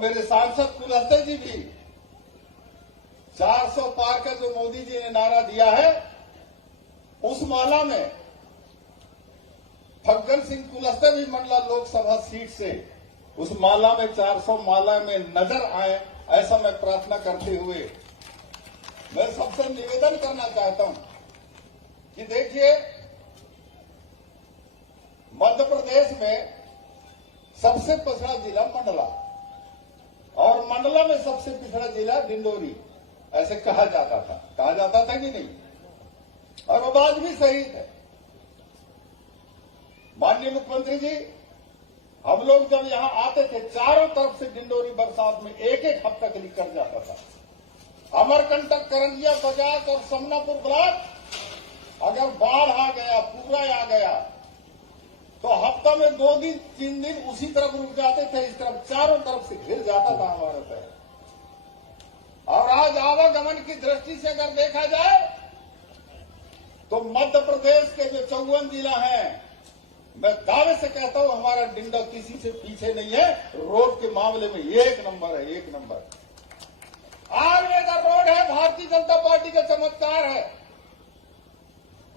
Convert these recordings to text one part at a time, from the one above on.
मेरे सांसद कुलस्ते जी भी 400 पार का जो मोदी जी ने नारा दिया है, उस माला में फग्गन सिंह कुलस्ते भी मंडला लोकसभा सीट से उस माला में 400 माला में नजर आए, ऐसा मैं प्रार्थना करते हुए मैं सबसे निवेदन करना चाहता हूं कि देखिए, मध्य प्रदेश में सबसे पिछड़ा जिला मंडला और मंडला में सबसे पिछड़ा जिला डिंडोरी, ऐसे कहा जाता था कि नहीं? और वो बात भी सही है। माननीय मुख्यमंत्री जी, हम लोग जब यहां आते थे, चारों तरफ से डिंडोरी बरसात में एक एक हफ्ता के लिए कर जाता था। अमरकंटक, करंजिया, बजाज और समनापुर ब्लॉक अगर बाढ़ आ गया, पूरा आ गया, तो हफ्ता में 2 दिन 3 दिन उसी तरफ रुक जाते थे, इस तरफ चारों तरफ से घिर जाता था हमारे पैर। और आज आवागमन की दृष्टि से अगर देखा जाए तो मध्य प्रदेश के जो 54 जिला हैं, मैं दावे से कहता हूं हमारा डिंडा किसी से पीछे नहीं है। रोड के मामले में 1 नंबर है, 1 नंबर। आयुर्वेदा रोड है, भारतीय जनता पार्टी का चमत्कार है।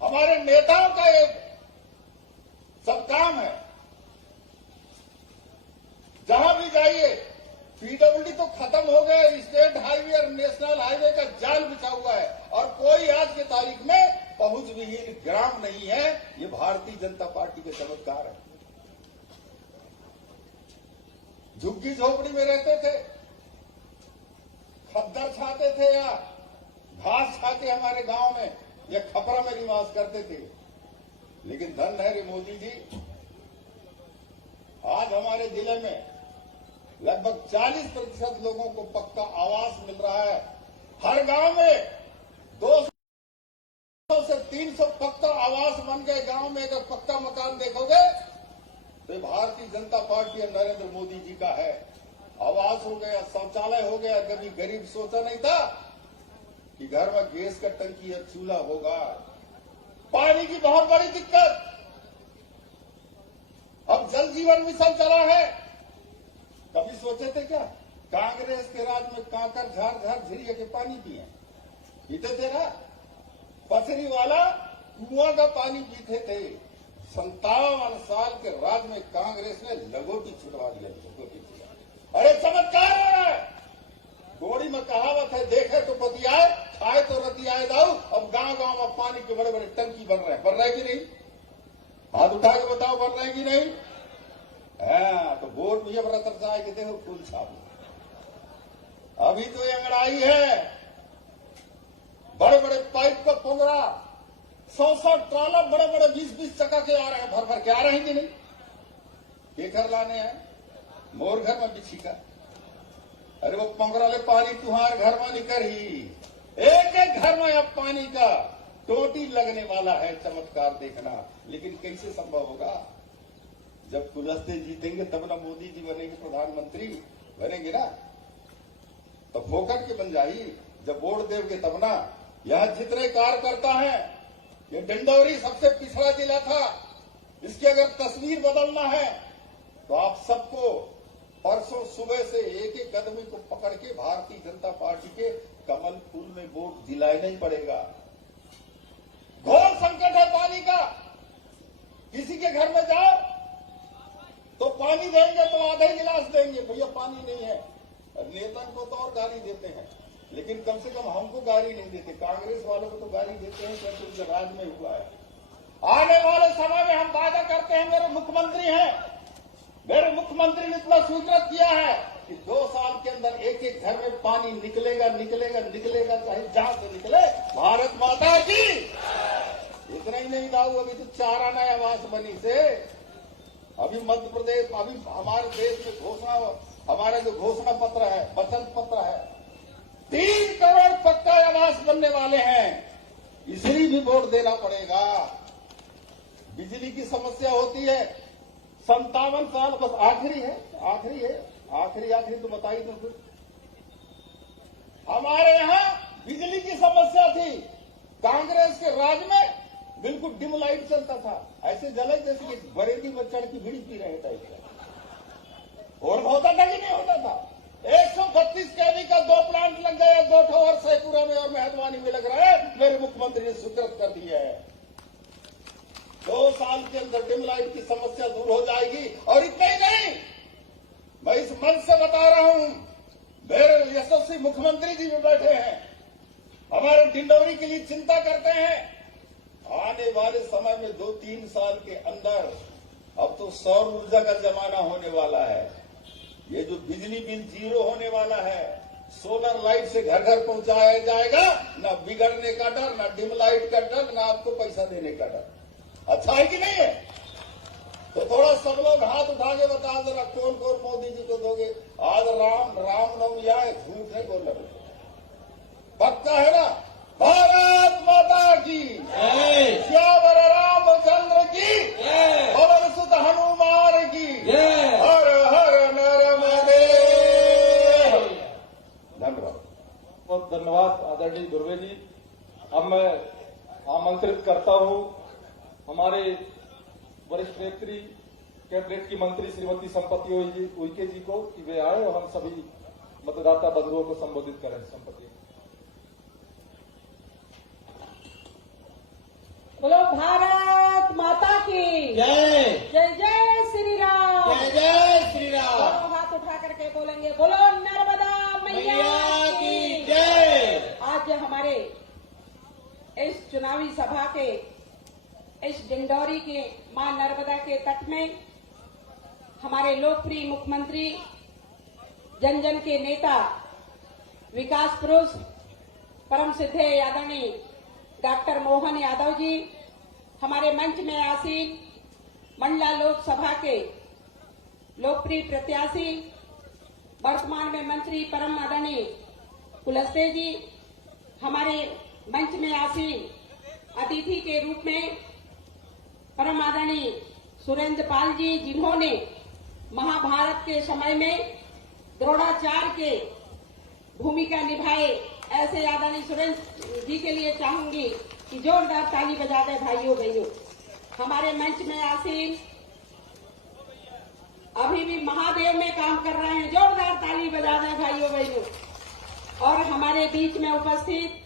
हमारे नेताओं का एक सब काम है। जहां भी जाइए, पीडब्ल्यूडी तो खत्म हो गया, स्टेट हाईवे और नेशनल हाईवे का जाल बिछा हुआ है और कोई आज की तारीख में पहुंच विहीन ग्राम नहीं है। ये भारतीय जनता पार्टी के चमत्कार है। झुग्गी झोपड़ी में रहते थे, खद्दर छाते थे या घास खाते हमारे गांव में या खपरा में निवास करते थे, लेकिन धन है रे मोदी जी, आज हमारे जिले में लगभग 40% लोगों को पक्का आवास मिल रहा है। हर गांव में 200 से 300 पक्का आवास बन गए। गांव में अगर पक्का मकान देखोगे तो भारतीय जनता पार्टी और नरेंद्र मोदी जी का है। आवास हो गया, शौचालय हो गया। कभी गरीब सोचा नहीं था कि घर में गैस का टंकी या चूल्हा होगा। पानी की बहुत बड़ी दिक्कत, अब जल जीवन मिशन चला है। कभी सोचे थे क्या कांग्रेस के राज में कांकर झार झार झिरिया के पानी पिए? पीते थे ना, पथरी वाला कुआं का पानी पीते थे। 57 साल के राज में कांग्रेस ने लगोटी छुड़वा दिया, लगोटी छुड़वा। अरे चमत्कार हो रहा है। गोड़ी में कहावत है, देखे तो पतियाए, खाए तो रतियाए दाऊ। अब गांव गांव में पानी के बड़े बड़े टंकी बन रहे हैं कि नहीं? हाथ उठा के बताओ, बन रहे हैं कि नहीं? हाँ, तो वोट भी अब रतरसाए के देखो फूल छाप। अभी तो ये अंगड़ाई है, बड़े बड़े पाइप का पोगरा, 100 ट्राला बड़े बड़े 20 चक्का के आ रहे हैं, भर भर के आ रहे हैं कि नहीं? ये घर लाने हैं मोर घर में बिछी का। अरे वो पोगरा ले पानी तुम्हारे घर में निकर ही, एक एक घर में अब पानी का टोटी लगने वाला है। चमत्कार देखना, लेकिन कैसे संभव होगा? जब कुलस्ते जीतेंगे तब ना मोदी जी बनेंगे प्रधानमंत्री, बनेंगे ना, तो फोकट के बन जाइए। जब वोट देंगे तब ना। यहां जितने कार्यकर्ता हैं, ये डिंडोरी सबसे पिछड़ा जिला था, इसकी अगर तस्वीर बदलना है तो आप सबको परसों सुबह से एक एक आदमी को पकड़ के भारतीय जनता पार्टी के कमल फूल में वोट दिलाना ही पड़ेगा। घोर संकट है पानी का। किसी के घर में जाओ तो पानी देंगे तो आधे गिलास देंगे, भैया पानी नहीं है। नेता को तो और गाली देते हैं, लेकिन कम से कम हमको गाली नहीं देते। कांग्रेस वालों को तो गाली देते हैं क्योंकि उनके राज में हुआ है। आने वाले समय में हम वादा करते हैं, मेरे मुख्यमंत्री हैं, मेरे मुख्यमंत्री ने इतना स्वीकृत किया है कि 2 साल के अंदर एक एक घर में पानी निकलेगा, चाहे जहां से निकले। भारत माता की। इतना ही नहीं दाऊ, अभी तो 4 आना आवास बनी से। अभी मध्य प्रदेश, अभी हमारे देश में घोषणा, हमारा जो घोषणा पत्र है, वचन पत्र है, 3 करोड़ पक्का आवास बनने वाले हैं। इसलिए भी वोट देना पड़ेगा। बिजली की समस्या होती है, 57 साल बस आखिरी है, आखिरी तो बताइए तो कुछ। हमारे यहां बिजली की समस्या थी, कांग्रेस के राज में बिल्कुल डिम लाइट चलता था, ऐसे जले जैसे कि बरेली में चढ़ की बीड़ी पी रहे थे। और होता था कि नहीं होता था? 132 kV का 2 प्लांट लग गया, 2 ठो और सैपुरा में और मेहरबानी में लग रहा है। मेरे मुख्यमंत्री ने स्वीकृत कर दिया है। 2 साल के अंदर डिम लाइट की समस्या दूर हो जाएगी। और इतना ही नहीं, मैं इस मंच से बता रहा हूं, मेरे यशस्वी मुख्यमंत्री जी भी बैठे हैं, हमारे डिंडौरी के लिए चिंता करते हैं। आने वाले समय में 2-3 साल के अंदर अब तो सौर ऊर्जा का जमाना होने वाला है। ये जो बिजली बिल 0 होने वाला है, सोलर लाइट से घर घर पहुंचाया जाएगा। ना बिगड़ने का डर, ना डिम लाइट का डर, ना आपको पैसा देने का डर। अच्छा है कि नहीं है? तो थोड़ा सब लोग हाथ उठा के बता जरा, कौन कौन मोदी जी को दोगे? आज रामनवमी आए, झूठ है बोल रहे, पक्का है ना? भारत माता की जय, श्यावर रामचंद्र की जय, पवन सुत हनुमान की जय, हर हर नर्मदे। धन्यवाद। बहुत धन्यवाद आदरणीय दुर्वे जी। अब मैं आमंत्रित करता हूं हमारे वरिष्ठ नेत्री कैबिनेट की मंत्री श्रीमती संपत्ति उइके जी को कि वे आए और हम सभी मतदाता बंधुओं को संबोधित करें। संपत्ति। बोलो भारत माता की जय, जय जय श्री राम, जय जय श्री राम। दोनों हाथ उठा करके बोलेंगे, बोलो नर्मदा मैया की जय। आज हमारे इस चुनावी सभा के इस डिंडौरी के मां नर्मदा के तट में हमारे लोकप्रिय मुख्यमंत्री, जन जन के नेता, विकास पुरुष, परम सिद्धे आदरणीय डॉक्टर मोहन यादव जी, हमारे मंच में आसीन मंडला लोकसभा के लोकप्रिय प्रत्याशी, वर्तमान में मंत्री परम आदरणीय कुलस्ते जी, हमारे मंच में आसीन अतिथि के रूप में परम आदरणीय सुरेंद्र पाल जी, जिन्होंने महाभारत के समय में द्रोणाचार्य के भूमिका निभाए, ऐसे आदरणीय सुरेंद्र जी के लिए चाहूंगी कि जोरदार ताली बजा दे भाइयों बहनों। हमारे मंच में आसीन अभी भी महादेव में काम कर रहे हैं, जोरदार ताली बजा दे भाइयों बहनों। और हमारे बीच में उपस्थित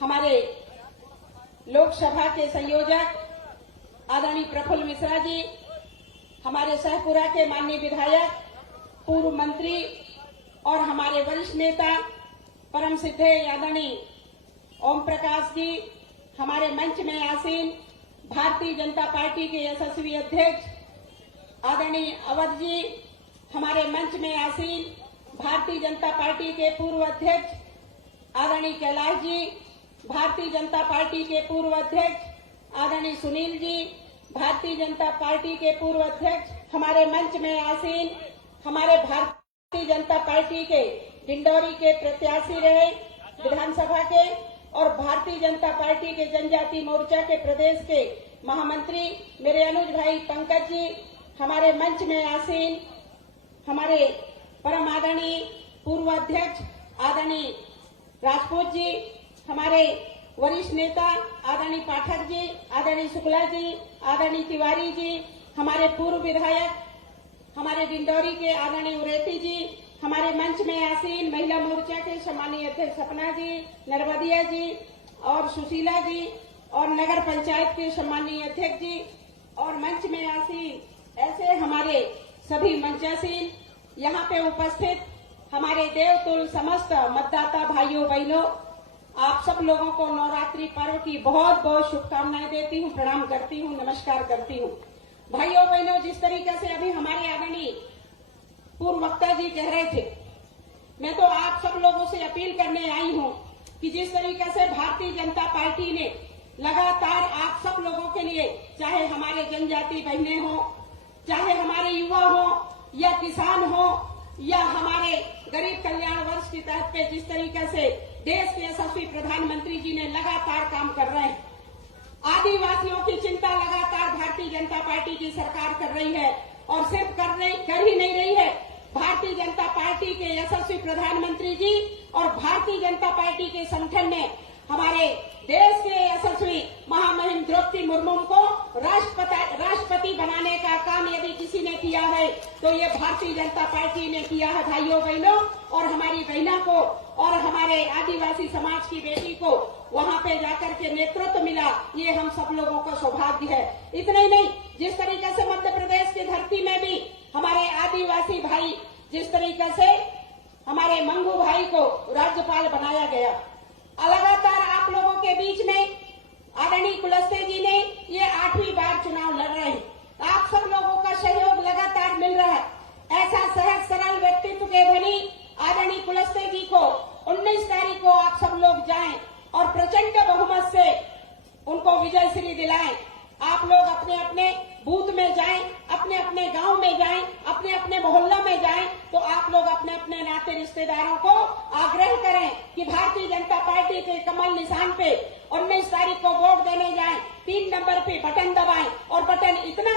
हमारे लोकसभा के संयोजक आदरणीय प्रफुल्ल मिश्रा जी, हमारे सहपुरा के माननीय विधायक, पूर्व मंत्री और हमारे वरिष्ठ नेता परम सिद्धे आदरणीय ओम प्रकाश जी, हमारे मंच में आसीन भारतीय जनता पार्टी के यशस्वी अध्यक्ष आदरणीय अवध जी, हमारे मंच में आसीन भारतीय जनता पार्टी के पूर्व अध्यक्ष आदरणीय कैलाश जी, भारतीय जनता पार्टी के पूर्व अध्यक्ष आदरणीय सुनील जी, भारतीय जनता पार्टी के पूर्व अध्यक्ष, हमारे मंच में आसीन हमारे भारतीय जनता पार्टी के डिंडौरी के प्रत्याशी रहे विधानसभा के और भारतीय जनता पार्टी के जनजाति मोर्चा के प्रदेश के महामंत्री मेरे अनुज भाई पंकज जी, हमारे मंच में आसीन हमारे परम आदरणीय पूर्व अध्यक्ष आदरणीय राजपूत जी, हमारे वरिष्ठ नेता आदरणीय पाठक जी, आदरणीय शुक्ला जी, आदरणीय तिवारी जी, हमारे पूर्व विधायक हमारे डिंडौरी के आदरणीय उरेती जी, हमारे मंच में आसीन महिला मोर्चा के सम्मानीय अध्यक्ष सपना जी, नरवदिया जी और सुशीला जी और नगर पंचायत के सम्मानीय अध्यक्ष जी और मंच में आसीन ऐसे हमारे सभी मंचासीन, यहाँ पे उपस्थित हमारे देवतुल समस्त मतदाता भाइयों बहनों, आप सब लोगों को नवरात्रि पर्व की बहुत बहुत शुभकामनाएं देती हूँ, प्रणाम करती हूँ, नमस्कार करती हूँ। भाइयों बहनों, जिस तरीके से अभी हमारे आदरणीय पूर्व वक्ता जी कह रहे थे, मैं तो आप सब लोगों से अपील करने आई हूँ कि जिस तरीके से भारतीय जनता पार्टी ने लगातार आप सब लोगों के लिए, चाहे हमारे जनजाति बहनें हो, चाहे हमारे युवा हो या किसान हो या हमारे गरीब कल्याण वर्ष के तहत पे जिस तरीके से देश के यशस्वी प्रधानमंत्री जी ने लगातार काम कर रहे हैं, आदिवासियों की चिंता लगातार भारतीय जनता पार्टी की सरकार कर रही है और सिर्फ कर ही नहीं रही है, भारतीय जनता पार्टी के यशस्वी प्रधानमंत्री जी और भारतीय जनता पार्टी के संगठन ने हमारे देश के यशस्वी महामहिम द्रौपदी मुर्मू को राष्ट्रपति बनाने का काम यदि किसी ने किया है तो ये भारतीय जनता पार्टी ने किया है भाइयों बहनों। और हमारी बहना को और हमारे आदिवासी समाज की बेटी को वहां पे जाकर के नेतृत्व मिला, ये हम सब लोगों का सौभाग्य है। इतना ही नहीं, जिस तरीके से मध्य प्रदेश की धरती में भी हमारे आदिवासी भाई, जिस तरीके से हमारे मंगू भाई को राज्यपाल बनाया गया, लगातार आप लोगों के बीच में आदरणीय कुलस्ते जी ने ये 8वीं बार चुनाव लड़ रहे हैं। आप सब लोगों का सहयोग लगातार मिल रहा है। ऐसा सहज सरल व्यक्तित्व के धनी आदरणीय कुलस्ते जी को 19 तारीख को आप सब लोग जाएं और प्रचंड बहुमत से उनको विजय श्री दिलाएं। आप लोग अपने अपने बूथ में जाएं, अपने अपने गांव में जाएं, अपने अपने मोहल्ला में जाएं, तो आप लोग अपने अपने नाते रिश्तेदारों को आग्रह करें कि भारतीय जनता पार्टी के कमल निशान पे 19 तारीख को वोट देने जाएं। 3 नंबर पे बटन दबाएं और बटन इतना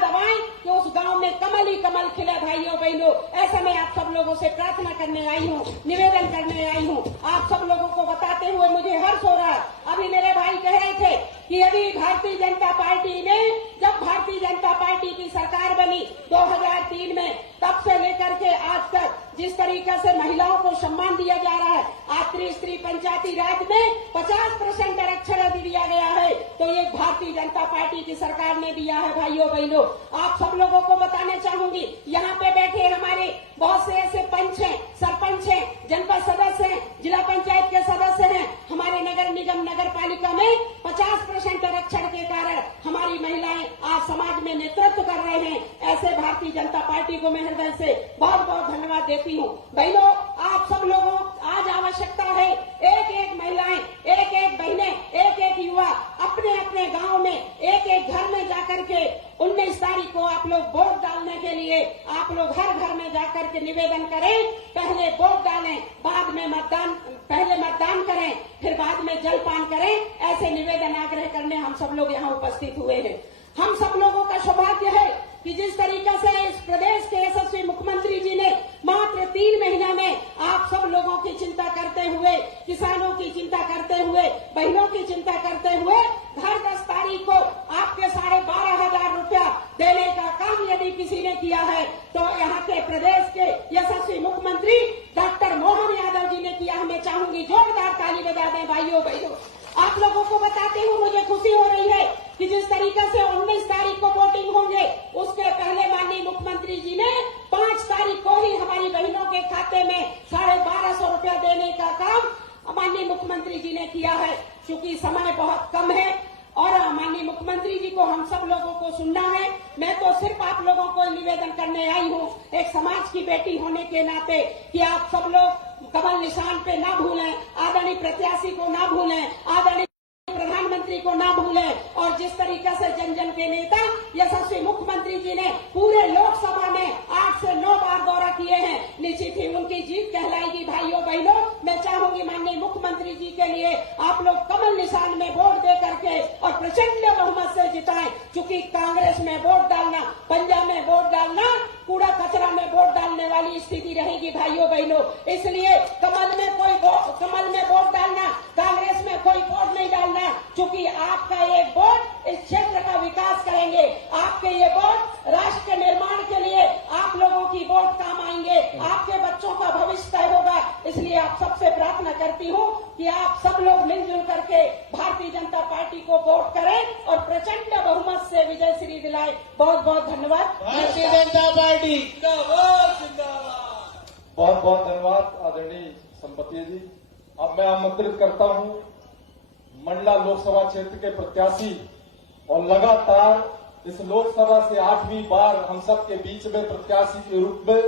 दबाएं कि उस गांव में कमल ही कमल खिले भाइयों बहनों। ऐसा मैं आप सब लोगों से प्रार्थना करने आई हूं, निवेदन करने आई हूं। आप सब लोगों को बताते हुए मुझे हर्ष हो रहा है। अभी मेरे भाई कह रहे थे कि यदि भारतीय जनता पार्टी ने, जब भारतीय जनता पार्टी की सरकार बनी 2003 में, तब से लेकर के आज तक जिस तरीके से महिलाओं को सम्मान दिया जा रहा है, आज स्त्री पंचायती राज में 50% आरक्षण दिया गया है, तो ये भारतीय जनता पार्टी की सरकार ने दिया है भाइयों बहनों। आप सब लोगों को बताना चाहूंगी, यहाँ पे बैठे हमारे बहुत से ऐसे पंच हैं, सरपंच हैं, जनपद सदस्य हैं, जिला पंचायत के सदस्य हैं, हमारे नगर निगम नगर पालिका में 50% आरक्षण के कारण हमारी महिलाएं आज समाज में नेतृत्व कर रहे हैं। ऐसे भारतीय जनता पार्टी को मैं हृदय से बहुत बहुत धन्यवाद देती हूँ। बहनों, आप सब लोगों आज आवश्यकता है, एक एक महिलाएं, एक एक बहनें, एक एक युवा अपने अपने गांव में, एक एक घर में जाकर के 19 तारीख को आप लोग वोट डालने के लिए आप लोग हर घर में जाकर के निवेदन करें। पहले वोट डालें, बाद में मतदान, पहले मतदान करें, फिर बाद में जलपान करें। ऐसे निवेदन आग्रह करने हम सब लोग यहाँ उपस्थित हुए हैं। हम सब लोगों का सौभाग्य है कि जिस तरीके से इस प्रदेश के यशस्वी मुख्यमंत्री जी ने मात्र 3 महीना में आप सब लोगों की चिंता करते हुए, किसानों की चिंता करते हुए, बहनों की चिंता करते हुए हर 10 तारीख को आपके 12,500 रुपया देने का काम यदि किसी ने किया है तो यहाँ के प्रदेश के यशस्वी मुख्यमंत्री डॉक्टर मोहन यादव जी ने किया। मैं चाहूंगी जोरदार ताली बजा दें भाइयों बहनों। आप लोगों को बताते हुए मुझे खुशी हो रही है कि जिस तरीके से 19 तारीख को वोटिंग होंगे, उसके पहले माननीय मुख्यमंत्री जी ने 5 तारीख को ही हमारी बहनों के खाते में 1250 रुपया देने का काम माननीय मुख्यमंत्री जी ने किया है। चूंकि समय बहुत कम है और माननीय मुख्यमंत्री जी को हम सब लोगों को सुनना है, मैं तो सिर्फ आप लोगों को निवेदन करने आई हूँ एक समाज की बेटी होने के नाते कि आप सब लोग कमल निशान पे ना भूलें, आदरणीय प्रत्याशी को ना भूलें, आदरणीय प्रधानमंत्री को ना भूलें। और जिस तरीके से जन जन के नेता यशस्वी मुख्यमंत्री जी ने पूरे लोकसभा में 8 से 9 बार दौरा किए हैं, निश्चित ही उनकी जीत कहलाएगी भाइयों बहनों। मैं चाहूंगी माननीय मुख्यमंत्री जी के लिए आप लोग कमल निशान में वोट दे करके और प्रचंड बहुमत से जिताएं। चूंकि कांग्रेस में वोट डालना, पंजाब में वोट डालना, कूड़ा कचरा में वोट डालने वाली स्थिति रहेगी भाइयों बहनों। इसलिए कमल में वोट डालना, कांग्रेस में कोई वोट नहीं डालना। क्योंकि आपका एक वोट इस क्षेत्र का विकास करेंगे, आपके ये वोट राष्ट्र के निर्माण के लिए आप लोगों की वोट काम आएंगे, आपके बच्चों का भविष्य तय होगा। इसलिए आप सबसे प्रार्थना करती हूँ कि आप सब लोग मिलजुल करके भारतीय जनता पार्टी को वोट करें और प्रचंड बहुमत से विजय श्री दिलाए। बहुत बहुत धन्यवाद। भारतीय जनता पार्टी बहुत बहुत धन्यवाद आदरणीय संपत्ति जी। अब मैं आमंत्रित करता हूं मंडला लोकसभा क्षेत्र के प्रत्याशी और लगातार इस लोकसभा से 8वीं बार हम सब के बीच में प्रत्याशी के रूप में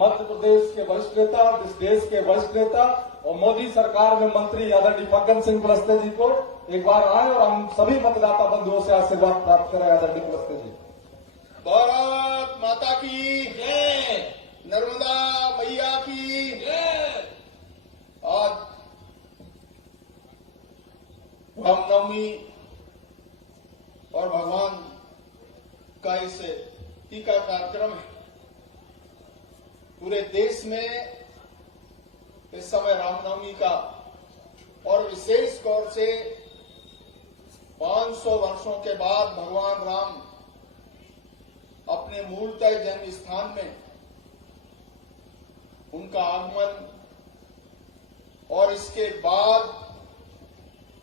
मध्य प्रदेश के वरिष्ठ नेता, इस देश के वरिष्ठ नेता और मोदी सरकार में मंत्री आदरणीय फग्गन सिंह कुलस्ते जी को एक बार आए और हम सभी मतदाता बंधुओं से आशीर्वाद प्राप्त करें। आदरणीय कुलस्ते जी। भारत माता की जय, नर्मदा मैया की जय। आज रामनवमी और भगवान का इस टीका कार्यक्रम है। पूरे देश में इस समय रामनवमी का और विशेष तौर से 500 वर्षों के बाद भगवान राम अपने अपने मूलतः जन्म स्थान में उनका आगमन और इसके बाद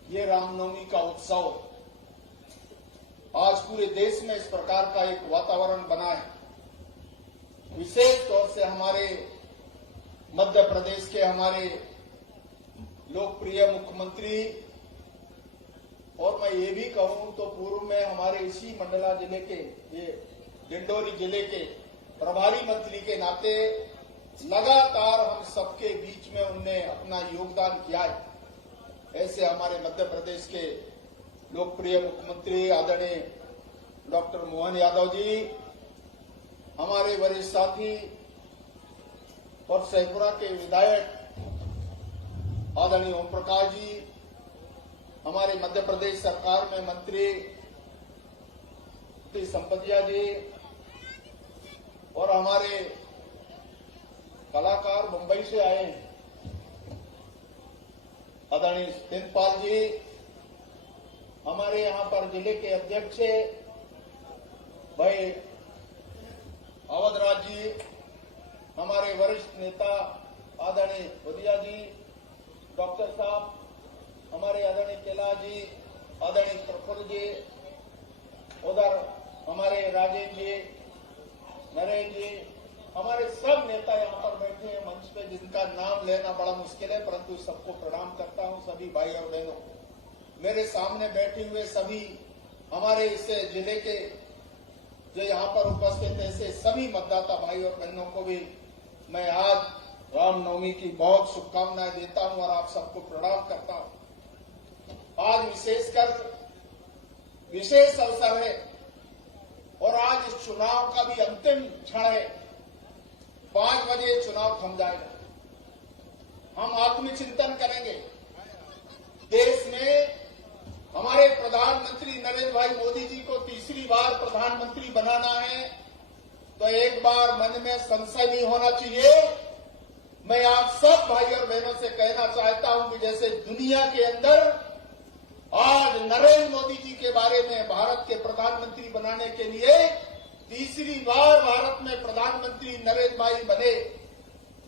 ये रामनवमी का उत्सव आज पूरे देश में इस प्रकार का एक वातावरण बना है। विशेष तौर से हमारे मध्य प्रदेश के हमारे लोकप्रिय मुख्यमंत्री और मैं ये भी कहूं तो पूर्व में हमारे इसी मंडला जिले के ये डिंडोरी जिले के प्रभारी मंत्री के नाते लगातार हम सबके बीच में उनने अपना योगदान किया है। ऐसे हमारे मध्य प्रदेश के लोकप्रिय मुख्यमंत्री आदरणीय डॉक्टर मोहन यादव जी, हमारे वरिष्ठ साथी और सैपुरा के विधायक आदरणीय ओम प्रकाश जी, हमारे मध्य प्रदेश सरकार में मंत्री संपतिया जी और हमारे कलाकार मुंबई से आए आदरणीय सिंधपाल जी, हमारे यहां पर जिले के अध्यक्ष भाई अवधराज जी, हमारे वरिष्ठ नेता आदरणीय वदिया जी, डॉक्टर साहब, हमारे आदरणीय कैलाश जी, आदरणीय प्रफुल्ल जी, उधर हमारे राजेश जी, नरेश जी, हमारे सब नेता यहाँ पर बैठे हैं मंच पे, जिनका नाम लेना बड़ा मुश्किल है, परंतु सबको प्रणाम करता हूँ। सभी भाई और बहनों, मेरे सामने बैठे हुए सभी हमारे इस जिले के जो यहाँ पर उपस्थित है, ऐसे सभी मतदाता भाई और बहनों को भी मैं आज रामनवमी की बहुत शुभकामनाएं देता हूँ और आप सबको प्रणाम करता हूँ। आज विशेष अवसर है और आज इस चुनाव का भी अंतिम क्षण है। 5 बजे चुनाव थम जाएगा। हम आत्मचिंतन करेंगे। देश में हमारे प्रधानमंत्री नरेंद्र भाई मोदी जी को तीसरी बार प्रधानमंत्री बनाना है, तो एक बार मन में संशय नहीं होना चाहिए। मैं आप सब भाई और बहनों से कहना चाहता हूं कि जैसे दुनिया के अंदर आज नरेंद्र मोदी जी के बारे में भारत के प्रधानमंत्री बनाने के लिए तीसरी बार भारत में प्रधानमंत्री नरेंद्र भाई बने,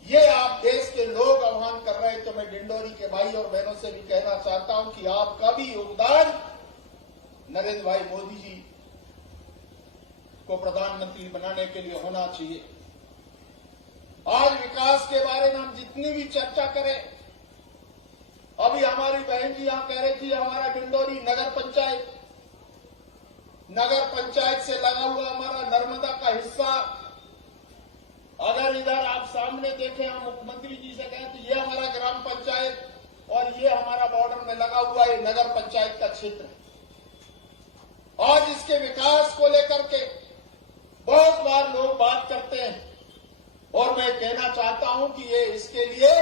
ये आप देश के लोग आह्वान कर रहे हैं, तो मैं डिंडोरी के भाई और बहनों से भी कहना चाहता हूं कि आपका भी योगदान नरेंद्र भाई मोदी जी को प्रधानमंत्री बनाने के लिए होना चाहिए। आज विकास के बारे में हम जितनी भी चर्चा करें, अभी हमारी बहन जी यहां कह रही थी हमारा डिंडोरी नगर पंचायत से लगा हुआ हमारा नर्मदा का हिस्सा, अगर इधर आप सामने देखें, हम मुख्यमंत्री जी से कहें तो ये हमारा ग्राम पंचायत और ये हमारा बॉर्डर में लगा हुआ है नगर पंचायत का क्षेत्र। आज इसके विकास को लेकर के बहुत बार लोग बात करते हैं और मैं कहना चाहता हूं कि ये इसके लिए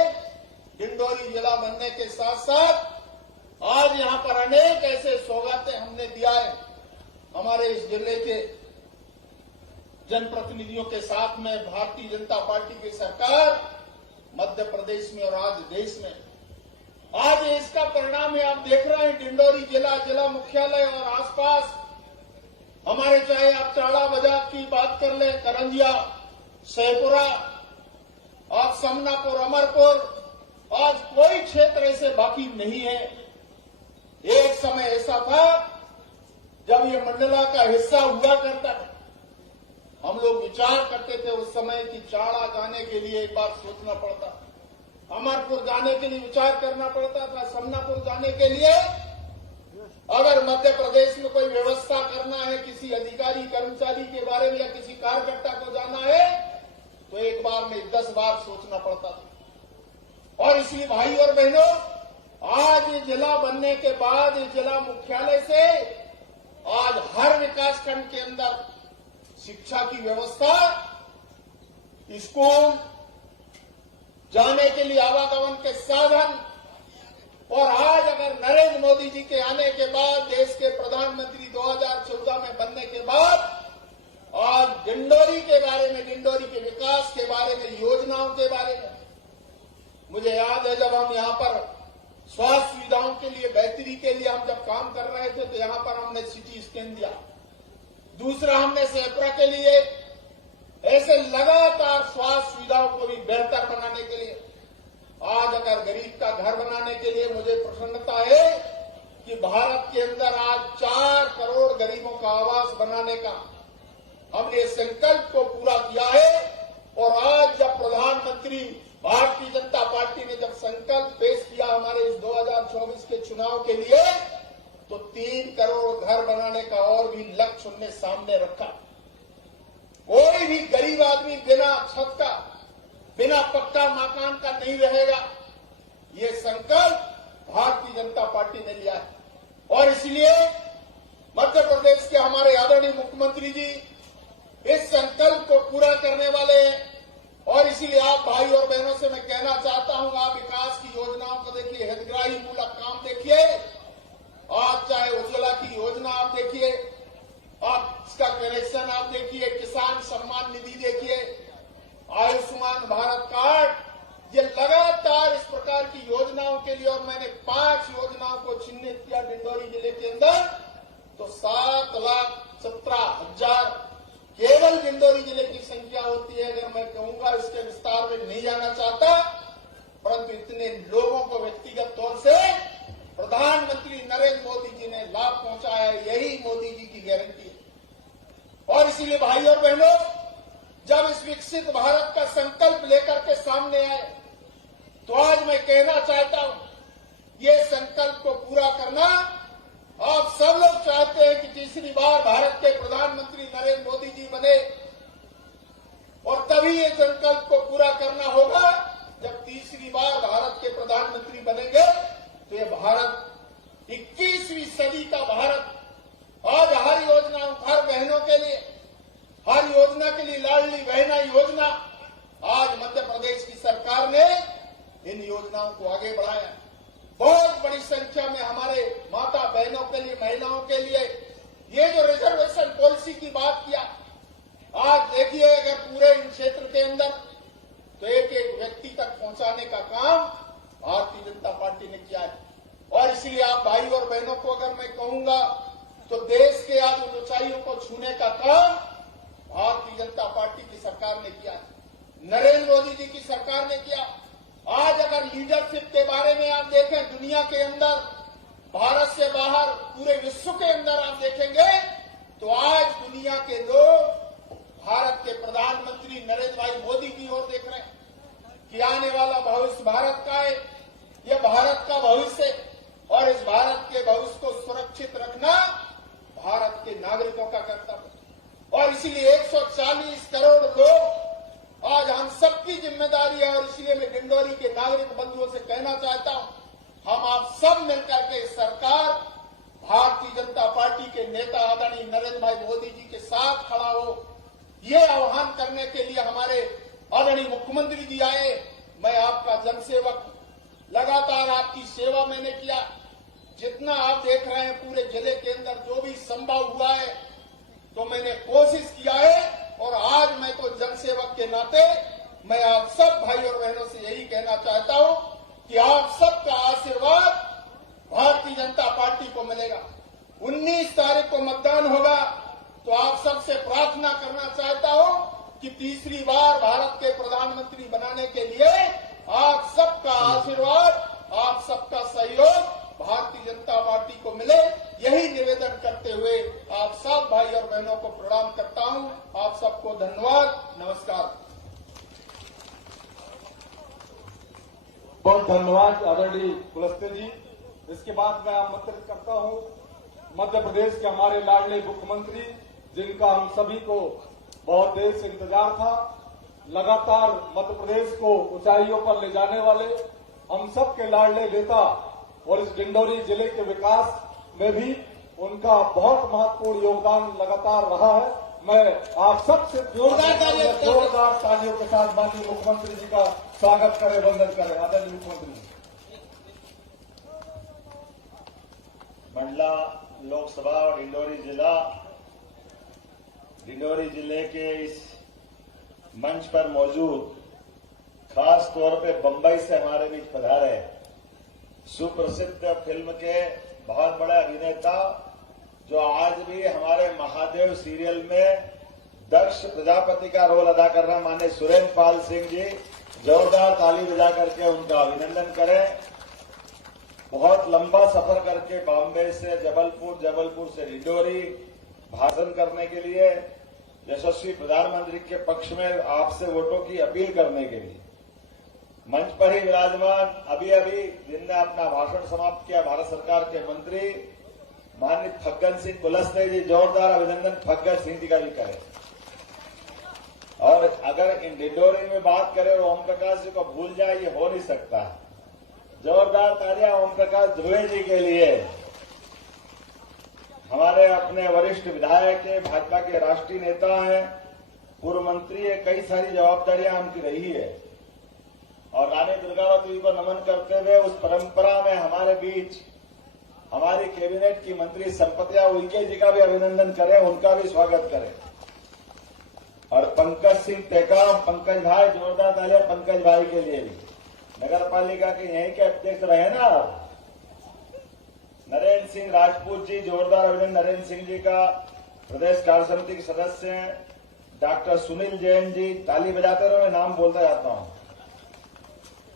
डिंडोरी जिला बनने के साथ साथ आज यहां पर अनेक ऐसे सौगातें हमने दिया है हमारे इस जिले के जनप्रतिनिधियों के साथ में भारतीय जनता पार्टी की सरकार मध्य प्रदेश में और आज देश में। आज इसका परिणाम है, आप देख रहे हैं डिंडोरी जिला मुख्यालय और आसपास हमारे, चाहे आप चाड़ा बाजार की बात कर ले, करंजिया, सैपुरा, आज समनापुर, अमरपुर, आज कोई क्षेत्र ऐसे बाकी नहीं है। एक समय ऐसा था जब ये मंडला का हिस्सा हुआ करता था, हम लोग विचार करते थे उस समय कि चाड़ा जाने के लिए एक बार सोचना पड़ता, अमरपुर जाने के लिए विचार करना पड़ता था, समनापुर जाने के लिए अगर मध्य प्रदेश में कोई व्यवस्था करना है, किसी अधिकारी कर्मचारी के बारे में या किसी कार्यकर्ता को जाना है, तो एक बार में 10 बार सोचना पड़ता था। और इसलिए भाई और बहनों, आज ये जिला बनने के बाद इस जिला मुख्यालय से आज हर विकास खंड के अंदर शिक्षा की व्यवस्था, स्कूल जाने के लिए आवागमन के साधन, और आज अगर नरेंद्र मोदी जी के आने के बाद, देश के प्रधानमंत्री 2014 में बनने के बाद, आज डिंडोरी के बारे में, डिंडोरी के विकास के बारे में, योजनाओं के बारे में, मुझे याद है जब हम यहां पर स्वास्थ्य सुविधाओं के लिए, बेहतरी के लिए हम जब काम कर रहे थे, तो यहां पर हमने सिटी स्कैन दिया। दूसरा, हमने सेप्रा के लिए ऐसे लगातार स्वास्थ्य सुविधाओं को भी बेहतर बनाने के लिए आज अगर गरीब का घर बनाने के लिए मुझे प्रसन्नता है कि भारत के अंदर आज 4 करोड़ गरीबों का आवास बनाने का हमने संकल्प को पूरा किया है। और आज जब प्रधानमंत्री भारतीय जनता पार्टी ने जब संकल्प पेश किया हमारे इस 2024 के चुनाव के लिए, तो 3 करोड़ घर बनाने का और भी लक्ष्य उन्होंने सामने रखा। कोई भी गरीब आदमी बिना छत का, बिना पक्का मकान का नहीं रहेगा। ये संकल्प भारतीय जनता पार्टी ने लिया है और इसलिए मध्य प्रदेश के हमारे आदरणीय मुख्यमंत्री जी इस संकल्प को पूरा करने वाले हैं। और इसीलिए आप भाई और बहनों से मैं कहना चाहता हूं, आप विकास की योजनाओं को देखिए, हितग्राही मूलक काम देखिए। आज चाहे उज्ज्वला की योजना आप देखिए, आप इसका कनेक्शन आप देखिए, किसान सम्मान निधि देखिए, आयुष्मान भारत कार्ड, ये लगातार इस प्रकार की योजनाओं के लिए। और मैंने 5 योजनाओं को चिन्हित किया डिंडोरी जिले के अंदर, तो 7,17,000 केवल डिंडोरी जिले की संख्या होती है। अगर मैं कहूंगा इसके विस्तार में नहीं जाना चाहता, परंतु इतने लोगों को व्यक्तिगत तौर से प्रधानमंत्री नरेंद्र मोदी जी ने लाभ पहुंचाया है, यही मोदी जी की गारंटी है। और इसीलिए भाई और बहनों, जब इस विकसित भारत का संकल्प लेकर के सामने आए, तो आज मैं कहना चाहता हूं, ये संकल्प को पूरा करना आप सब लोग चाहते हैं कि तीसरी बार भारत के प्रधानमंत्री नरेंद्र मोदी जी बने, और तभी ये संकल्प को पूरा करना होगा। जब तीसरी बार भारत के प्रधानमंत्री बनेंगे तो ये भारत 21वीं सदी का भारत, आज हर योजना, हर बहनों के लिए, हर योजना के लिए लाडली बहना योजना, आज मध्य प्रदेश की सरकार ने इन योजनाओं को आगे बढ़ाया। बहुत बड़ी संख्या में हमारे माता बहनों के लिए, महिलाओं के लिए ये जो रिजर्वेशन पॉलिसी की बात किया, आज देखिए अगर पूरे इन क्षेत्र के अंदर तो एक एक व्यक्ति तक पहुंचाने का काम भारतीय जनता पार्टी ने किया है। और इसलिए आप भाई और बहनों को अगर मैं कहूंगा, तो देश के आज ऊंचाइयों को छूने का काम भारतीय जनता पार्टी की सरकार ने किया है, नरेंद्र मोदी जी की सरकार ने किया। आज अगर लीडरशिप के बारे में आप देखें, दुनिया के अंदर, भारत से बाहर, पूरे विश्व के अंदर आप देखेंगे, तो आज दुनिया के लोग भारत के प्रधानमंत्री नरेंद्र भाई मोदी की ओर देख रहे हैं कि आने वाला भविष्य भारत का है, यह भारत का भविष्य है। और इस भारत के भविष्य को सुरक्षित रखना भारत के नागरिकों का कर्तव्य। और इसीलिए 140 करोड़ लोग आज हम सबकी जिम्मेदारी है। और इसलिए मैं डिंडोरी के नागरिक बंधुओं से कहना चाहता हूं, हम आप सब मिलकर के सरकार, भारतीय जनता पार्टी के नेता आदरणीय नरेंद्र भाई मोदी जी के साथ खड़ा हो, ये आह्वान करने के लिए हमारे आदरणीय मुख्यमंत्री जी आए। मैं आपका जनसेवक, लगातार आपकी सेवा मैंने किया। जितना आप देख रहे हैं पूरे जिले के अंदर जो भी संभव हुआ है, तो मैंने कोशिश किया है। और आज मैं तो जनसेवक के नाते मैं आप सब भाई और बहनों से यही कहना चाहता हूं कि आप सबका आशीर्वाद भारतीय जनता पार्टी को मिलेगा। 19 तारीख को मतदान होगा, तो आप सबसे प्रार्थना करना चाहता हूं कि तीसरी बार भारत के प्रधानमंत्री बनाने के लिए आप सबका आशीर्वाद, आप सबका सहयोग भारतीय जनता पार्टी को मिले, यही निवेदन करते हुए आप सब भाई और बहनों को प्रणाम करता हूं। आप सबको धन्यवाद, नमस्कार। बहुत धन्यवाद आदरणीय कुलस्ते जी। इसके बाद मैं आमंत्रित करता हूं मध्य प्रदेश के हमारे लाडले मुख्यमंत्री, जिनका हम सभी को बहुत देर से इंतजार था, लगातार मध्य प्रदेश को ऊंचाइयों पर ले जाने वाले हम सब के लाडले नेता, और इस डिंडोरी जिले के विकास में भी उनका बहुत महत्वपूर्ण योगदान लगातार रहा है। मैं आप सबसे जोरदार तालियों के साथ माननीय मुख्यमंत्री जी का स्वागत करें, वंदन करें। आदरणीय मुख्यमंत्री जी। मंडला लोकसभा और डिंडोरी जिले के इस मंच पर मौजूद, खास तौर पे बंबई से हमारे बीच पधारे सुप्रसिद्ध फिल्म के बहुत बड़े अभिनेता, जो आज भी हमारे महादेव सीरियल में दक्ष प्रजापति का रोल अदा कर रहे हैं माननीय सुरेंद्र पाल सिंह जी, जोरदार ताली बजा करके उनका अभिनंदन करें। बहुत लंबा सफर करके बॉम्बे से जबलपुर, जबलपुर से डिंडोरी भाषण करने के लिए, यशस्वी प्रधानमंत्री के पक्ष में आपसे वोटों की अपील करने के लिए मंच पर ही विराजमान अभी अभी जिनने अपना भाषण समाप्त किया, भारत सरकार के मंत्री माननीय फग्गन सिंह कुलस्ते जी, जोरदार अभिनंदन फग्गन सिंह जी का भी करें। और अगर इन डिंडोरी में बात करें और ओम प्रकाश जी को भूल जाए, ये हो नहीं सकता। जोरदार तालियां ओम प्रकाश ध्रुवे जी के लिए। हमारे अपने वरिष्ठ विधायक है, भाजपा के राष्ट्रीय नेता हैं, पूर्व मंत्री है, कई सारी जवाबदारियां उनकी रही है। और रानी दुर्गावती जी को नमन करते हुए उस परंपरा में हमारे बीच हमारी कैबिनेट की मंत्री संपतिया उइके जी का भी अभिनंदन करें, उनका भी स्वागत करें। और पंकज सिंह टेकाम, पंकज भाई, जोरदार तालियां पंकज भाई के लिए भी। नगर पालिका के यहीं के अध्यक्ष रहे ना आप। नरेंद्र सिंह राजपूत जी, जोरदार अभिनंदन नरेंद्र सिंह जी का। प्रदेश कार्य समिति के सदस्य हैं डॉक्टर सुनील जैन जी, ताली बजाते रहो, मैं नाम बोलता जाता हूं।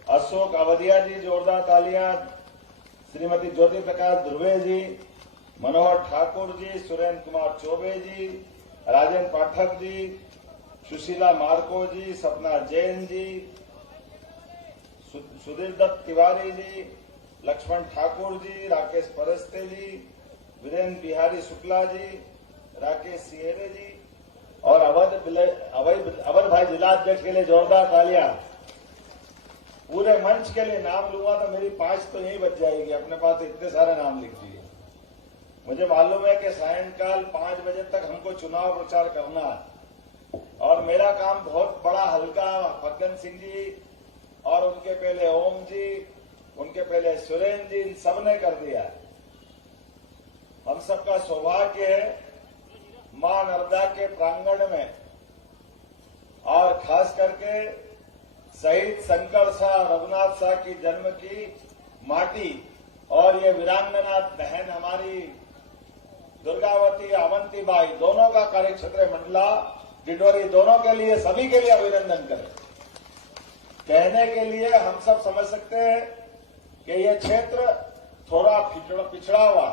अशोक अवधिया जी, जोरदार तालियां। श्रीमती ज्योति प्रकाश ध्रुवे जी, मनोहर ठाकुर जी, सुरेंद्र कुमार चौबे जी, राजेंद्र पाठक जी, सुशीला मार्को जी, सपना जैन जी, सुधीर दत्त तिवारी जी, लक्ष्मण ठाकुर जी, राकेश परस्ते जी, वीरेंद्र बिहारी शुक्ला जी, राकेश सिहेरे जी और अवध भाई जिलाध्यक्ष के लिए जोरदार तालियां। पूरे मंच के लिए नाम लूंगा तो मेरी 5 तो यही बच जाएगी, अपने पास इतने सारे नाम लिख दिए। मुझे मालूम है कि सायंकाल 5 बजे तक हमको चुनाव प्रचार करना है और मेरा काम बहुत बड़ा हल्का फग्गन सिंह जी और उनके पहले ओम जी, उनके पहले सुरेंद्र जी, इन सब ने कर दिया। हम सबका सौभाग्य है मां नर्मदा के प्रांगण में और खास करके शहीद शंकर शाह, रघुनाथ शाह की जन्म की माटी और ये वीरांगना बहन हमारी दुर्गावती, अवंतीबाई, दोनों का कार्यक्षेत्र मंडला डिंडोरी, दोनों के लिए, सभी के लिए अभिनंदन करें। कहने के लिए हम सब समझ सकते हैं कि यह क्षेत्र थोड़ा पिछड़ा हुआ,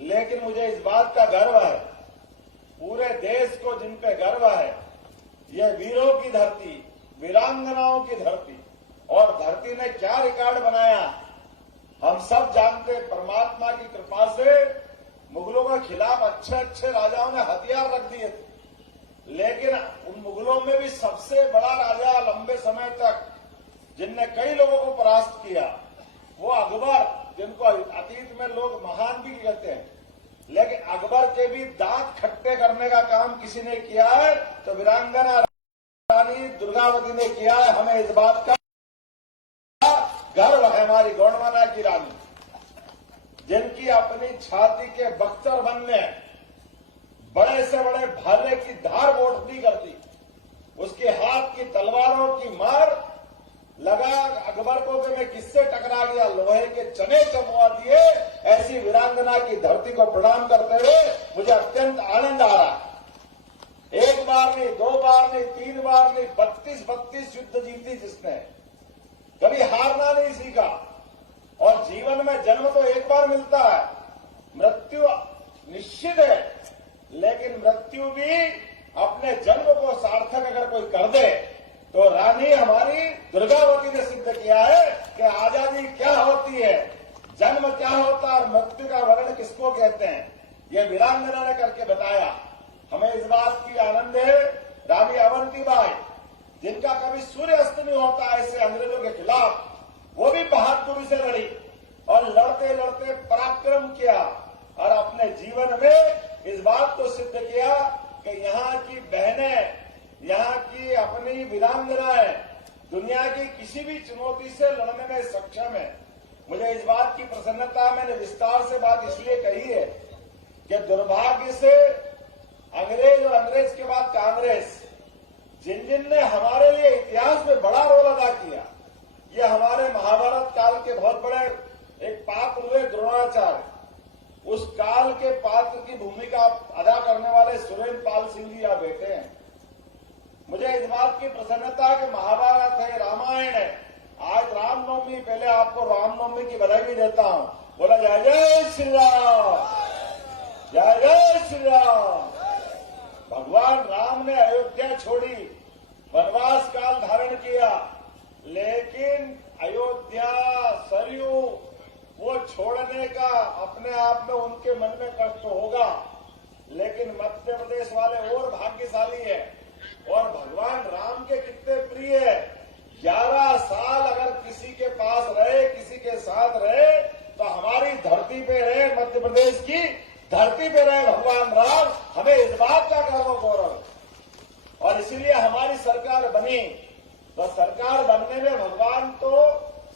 लेकिन मुझे इस बात का गर्व है, पूरे देश को जिन पे गर्व है, यह वीरों की धरती, वीरांगनाओं की धरती। और धरती ने क्या रिकॉर्ड बनाया हम सब जानते। परमात्मा की कृपा से मुगलों के खिलाफ अच्छे अच्छे राजाओं ने हथियार रख दिए थे, लेकिन उन मुगलों में भी सबसे बड़ा राजा लंबे समय तक जिनने कई लोगों को परास्त किया वो अकबर, जिनको अतीत में लोग महान भी कहते हैं, लेकिन अकबर के भी दांत खट्टे करने का काम किसी ने किया है तो वीरांगना रानी दुर्गावती ने किया है। हमें इस बात का गर्व है, हमारी गौंडवाना की रानी, जिनकी अपनी छाती के बख्तर बनने बड़े से बड़े भाले की धार वोट नहीं करती, उसके हाथ की तलवारों की मार लगा अकबर को कि मैं किससे टकरा गया, लोहे के चने चमवा दिए। ऐसी वीरांगना की धरती को प्रणाम करते हुए मुझे अत्यंत आनंद आ रहा है। एक बार नहीं, 2 बार नहीं, 3 बार नहीं, 32 युद्ध जीती जिसने, कभी हारना नहीं सीखा। और जीवन में जन्म तो एक बार मिलता है, मृत्यु निश्चित है, लेकिन मृत्यु भी अपने जन्म को सार्थक अगर कोई कर दे तो रानी हमारी दुर्गावती ने सिद्ध किया है कि आजादी क्या होती है, जन्म क्या होता है और मृत्यु का वर्ण किसको कहते हैं, यह वीरांगना ने करके बताया। हमें इस बात की आनंद है, रानी अवंतीबाई, जिनका कभी सूर्य अस्त नहीं होता ऐसे अंग्रेजों के खिलाफ, वो भी बहादुरी से लड़ी और लड़ते लड़ते पराक्रम किया और अपने जीवन में इस बात को सिद्ध किया कि यहाँ की बहनें, यहाँ की अपनी वीरांगनाएं दुनिया की किसी भी चुनौती से लड़ने में सक्षम है। मुझे इस बात की प्रसन्नता, मैंने विस्तार से बात इसलिए कही है कि दुर्भाग्य से अंग्रेज और अंग्रेज के बाद कांग्रेस, जिन ने हमारे लिए इतिहास में बड़ा रोल अदा किया, ये हमारे महाभारत काल के बहुत बड़े एक पात्र हुए द्रोणाचार्य, उस काल के पात्र की भूमिका अदा करने वाले सुरेंद्र पाल सिंह जी यहाँ बैठे हैं। मुझे इस बात की प्रसन्नता कि महाभारत है, रामायण है, आज रामनवमी, पहले आपको रामनवमी की बधाई भी देता हूं। बोला जय जय श्री राम, जय जय श्री राम। भगवान राम ने अयोध्या छोड़ी, वनवास काल धारण किया, लेकिन अयोध्या, सरयू वो छोड़ने का अपने आप में उनके मन में कष्ट होगा, लेकिन मध्य प्रदेश वाले और भाग्यशाली है और भगवान राम के कितने प्रिय है। 11 साल अगर किसी के पास रहे, किसी के साथ रहे, तो हमारी धरती पे रहे, मध्य प्रदेश की धरती पे रहे भगवान राम, हमें इस बात का गर्व गौरव। और इसीलिए हमारी सरकार बनी। तो सरकार बनने में भगवान तो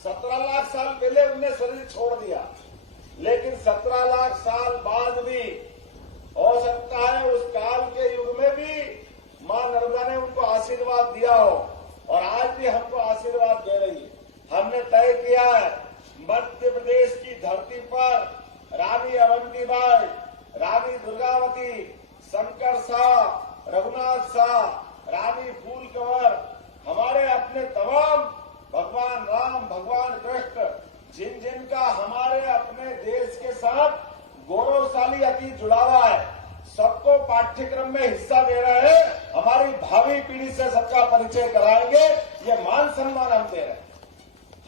17 लाख साल पहले उनने शरीर छोड़ दिया, लेकिन 17 लाख साल बाद भी हो सकता है उस काल के युग में भी मां नर्मदा ने उनको आशीर्वाद दिया हो, और आज भी हमको आशीर्वाद दे रही है। हमने तय किया है मध्य प्रदेश की धरती पर रानी अवंतीबाई, रानी दुर्गावती, शंकर शाह, रघुनाथ शाह, रानी फूल कंवर, हमारे अपने तमाम भगवान राम, भगवान कृष्ण, जिन जिनका हमारे अपने देश के साथ गौरवशाली अतीत जुड़ा हुआ है, सबको पाठ्यक्रम में हिस्सा दे रहे हैं। हमारी भावी पीढ़ी से सबका परिचय कराएंगे, ये मान सम्मान हम दे रहे हैं।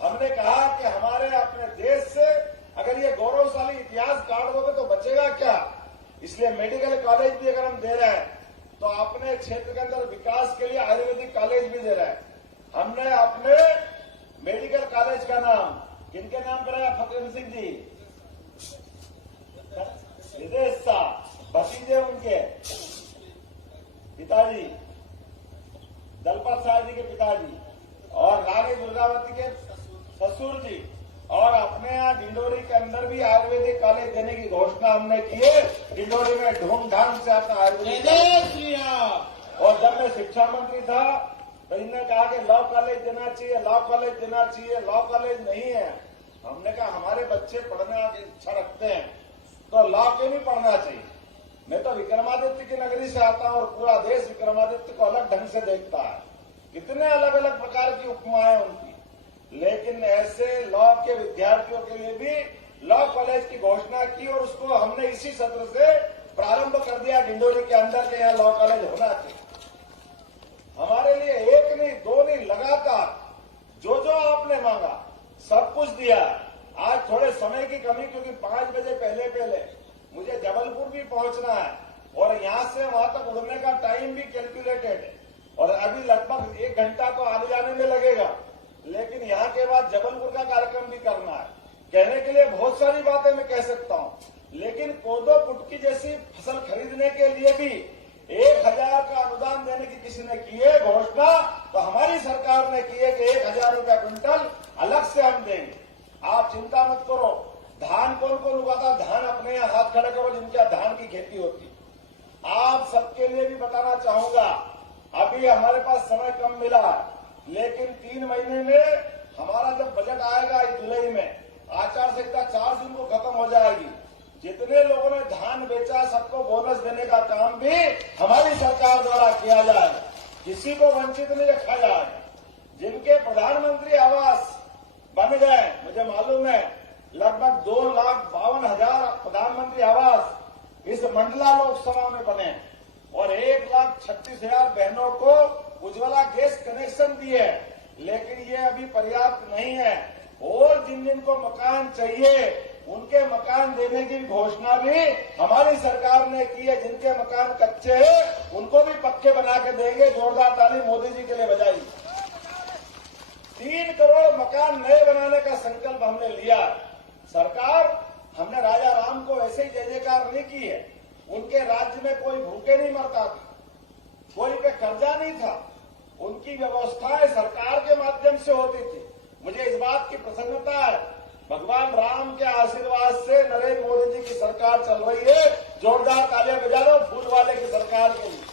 हमने कहा कि हमारे अपने देश से अगर ये गौरवशाली इतिहास काट दोगे तो बचेगा क्या, इसलिए मेडिकल कॉलेज भी अगर हम दे रहे हैं तो अपने क्षेत्र के अंदर विकास के लिए आयुर्वेदिक कॉलेज भी दे रहे हैं। हमने अपने मेडिकल कॉलेज का नाम किनके नाम पर है? फकीर सिंह जी, विदेश साहब, भतीजे उनके पिताजी, दलपत साहब जी के पिताजी, और रानी दुर्गावती के ससुर जी, और अपने यहाँ डिंडोरी के अंदर भी आयुर्वेदिक कॉलेज देने की घोषणा हमने की है। डिंडोरी में धूमधाम से अपना आयुर्वेदिक। और जब मैं शिक्षा मंत्री था तो इन्होंने कहा कि लॉ कॉलेज देना चाहिए, लॉ कॉलेज देना चाहिए, लॉ कॉलेज नहीं है। हमने कहा हमारे बच्चे पढ़ने की इच्छा रखते हैं तो लॉ क्यों नहीं पढ़ना चाहिए। मैं तो विक्रमादित्य की नगरी से आता हूं और पूरा देश विक्रमादित्य को अलग ढंग से देखता है, कितने अलग अलग प्रकार की उपमाएं उनकी, लेकिन ऐसे लॉ के विद्यार्थियों के लिए भी लॉ कॉलेज की घोषणा की और उसको हमने इसी सत्र से प्रारंभ कर दिया डिंडोरी के अंदर के यहाँ लॉ कॉलेज होना चाहिए। हमारे लिए एक नहीं, दो नहीं, लगातार जो जो आपने मांगा सब कुछ दिया। आज थोड़े समय की कमी, क्योंकि 5 बजे पहले मुझे जबलपुर भी पहुंचना है और यहां से वहां तक उड़ने का टाइम भी कैलकुलेटेड है और अभी लगभग 1 घंटा तो आने जाने में लगेगा, लेकिन यहाँ के बाद जबलपुर का कार्यक्रम भी करना है। कहने के लिए बहुत सारी बातें मैं कह सकता हूँ, लेकिन कोदो कुटकी जैसी फसल खरीदने के लिए भी 1000 का अनुदान देने की किसी ने की है घोषणा, तो हमारी सरकार ने की है कि 1000 रुपया क्विंटल अलग से हम देंगे। आप चिंता मत करो। धान कौन कौन उगाता? धान अपने यहाँ हाथ खड़े करो जिनके यहाँ धान की खेती होती। आप सबके लिए भी बताना चाहूंगा, अभी हमारे पास समय कम मिला, लेकिन 3 महीने में हमारा जब बजट आएगा इस जुलाई में, आचार संहिता 4 दिन को खत्म हो जाएगी। जितने लोगों ने धान बेचा सबको बोनस देने का काम भी हमारी सरकार द्वारा किया जाए, किसी को वंचित नहीं रखा जाए। जिनके प्रधानमंत्री आवास बन गए, मुझे मालूम है लगभग 2,52,000 प्रधानमंत्री आवास इस मंडला लोकसभा में बने और 1,36,000 बहनों को उज्ज्वला गैस कनेक्शन दिए, लेकिन ये अभी पर्याप्त नहीं है। और जिन जिन को मकान चाहिए उनके मकान देने की घोषणा भी हमारी सरकार ने की है। जिनके मकान कच्चे हैं उनको भी पक्के बना के देंगे। जोरदार ताली मोदी जी के लिए बजाइए। 3 करोड़ मकान नए बनाने का संकल्प हमने लिया। सरकार, हमने राजा राम को ऐसे ही जय जयकार नहीं की है। उनके राज्य में कोई भूखे नहीं मरता था, कोई पे कर्जा नहीं था, उनकी व्यवस्थाएं सरकार के माध्यम से होती थी। मुझे इस बात की प्रसन्नता है, भगवान राम के आशीर्वाद से नरेंद्र मोदी जी की सरकार चल रही है। जोरदार तालियां बजा दो फूल वाले की सरकार के लिए,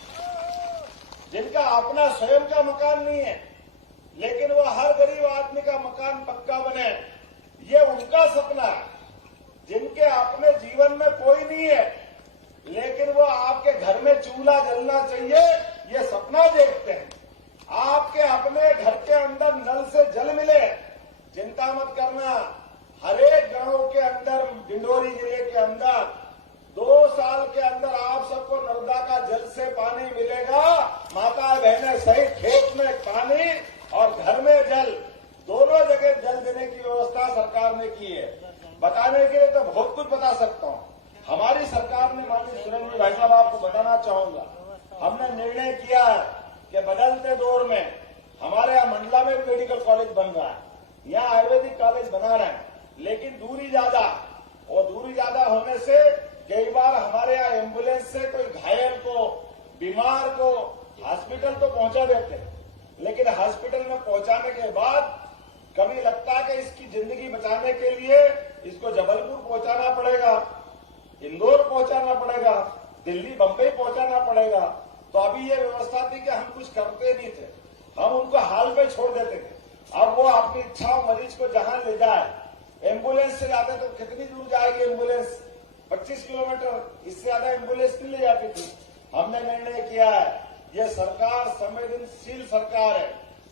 जिनका अपना स्वयं का मकान नहीं है, लेकिन वो हर गरीब आदमी का मकान पक्का बने, ये उनका सपना है। जिनके अपने जीवन में कोई नहीं है, लेकिन वो आपके घर में चूल्हा जलना चाहिए ये सपना देखते हैं। आपके अपने घर के अंदर नल से जल मिले, चिंता मत करना। हर एक गांव के अंदर, डिंडोरी जिले के अंदर 2 साल के अंदर आप सबको नर्मदा का जल से पानी मिलेगा। माता बहनें सहित खेत में पानी और घर में जल, दोनों जगह जल देने की व्यवस्था सरकार ने की है। बताने के लिए तो बहुत कुछ बता सकता हूं। हमारी सरकार ने, माननीय सुरेंद्र भाई साहब आपको बताना चाहूंगा, हमने निर्णय किया है कि बदलते दौर में हमारे यहाँ मंडला में मेडिकल कॉलेज बन रहा है, यहाँ आयुर्वेदिक कॉलेज बना रहे हैं, लेकिन दूरी ज्यादा, और दूरी ज्यादा होने से कई बार हमारे यहाँ एम्बुलेंस से कोई घायल को, बीमार को हॉस्पिटल तो पहुंचा देते हैं, लेकिन हॉस्पिटल में पहुंचाने के बाद कभी लगता है कि इसकी जिंदगी बचाने के लिए इसको जबलपुर पहुंचाना पड़ेगा, इंदौर पहुंचाना पड़ेगा, दिल्ली बंबई पहुंचाना पड़ेगा। तो अभी ये व्यवस्था थी कि हम कुछ करते नहीं थे, हम उनको हाल पे छोड़ देते थे। अब वो अपनी इच्छा मरीज को जहां ले जाए, एम्बुलेंस से जाते तो कितनी दूर जाएगी एम्बुलेंस, 25 किलोमीटर, इससे ज्यादा एम्बुलेंस नहीं ले जाती थी। हमने निर्णय किया है, ये सरकार संवेदनशील सरकार है।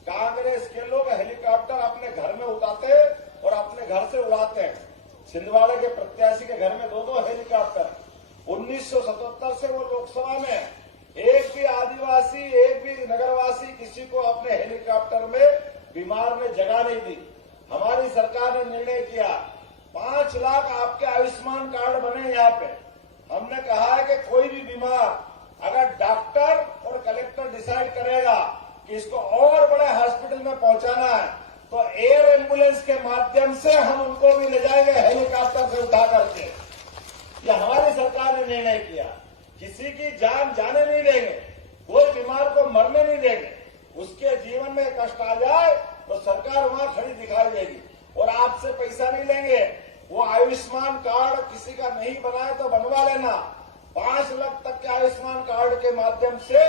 कांग्रेस के लोग हेलीकॉप्टर अपने घर में उतारते और अपने घर से उड़ाते हैं। छिंदवाड़े के प्रत्याशी के घर में 2-2 हेलीकॉप्टर। 1977 से वो लोकसभा में एक भी आदिवासी, एक भी नगरवासी किसी को अपने हेलीकॉप्टर में बीमार में जगह नहीं दी। हमारी सरकार ने निर्णय किया 5 लाख आपके आयुष्मान कार्ड बने यहाँ पे। हमने कहा है कि कोई भी बीमार, अगर डॉक्टर और कलेक्टर डिसाइड करेगा कि इसको और बड़े हॉस्पिटल में पहुंचाना है, तो एयर एम्बुलेंस के माध्यम से हम उनको भी ले जाएंगे हेलीकॉप्टर से उठा करके। ये हमारी सरकार ने निर्णय किया। किसी की जान जाने नहीं देंगे, कोई बीमार को मरने नहीं देंगे। उसके जीवन में कष्ट आ जाए तो सरकार वहां खड़ी दिखाई देगी और आपसे पैसा नहीं लेंगे। वो आयुष्मान कार्ड किसी का नहीं बनाए तो बनवा लेना। 5 लाख तक के आयुष्मान कार्ड के माध्यम से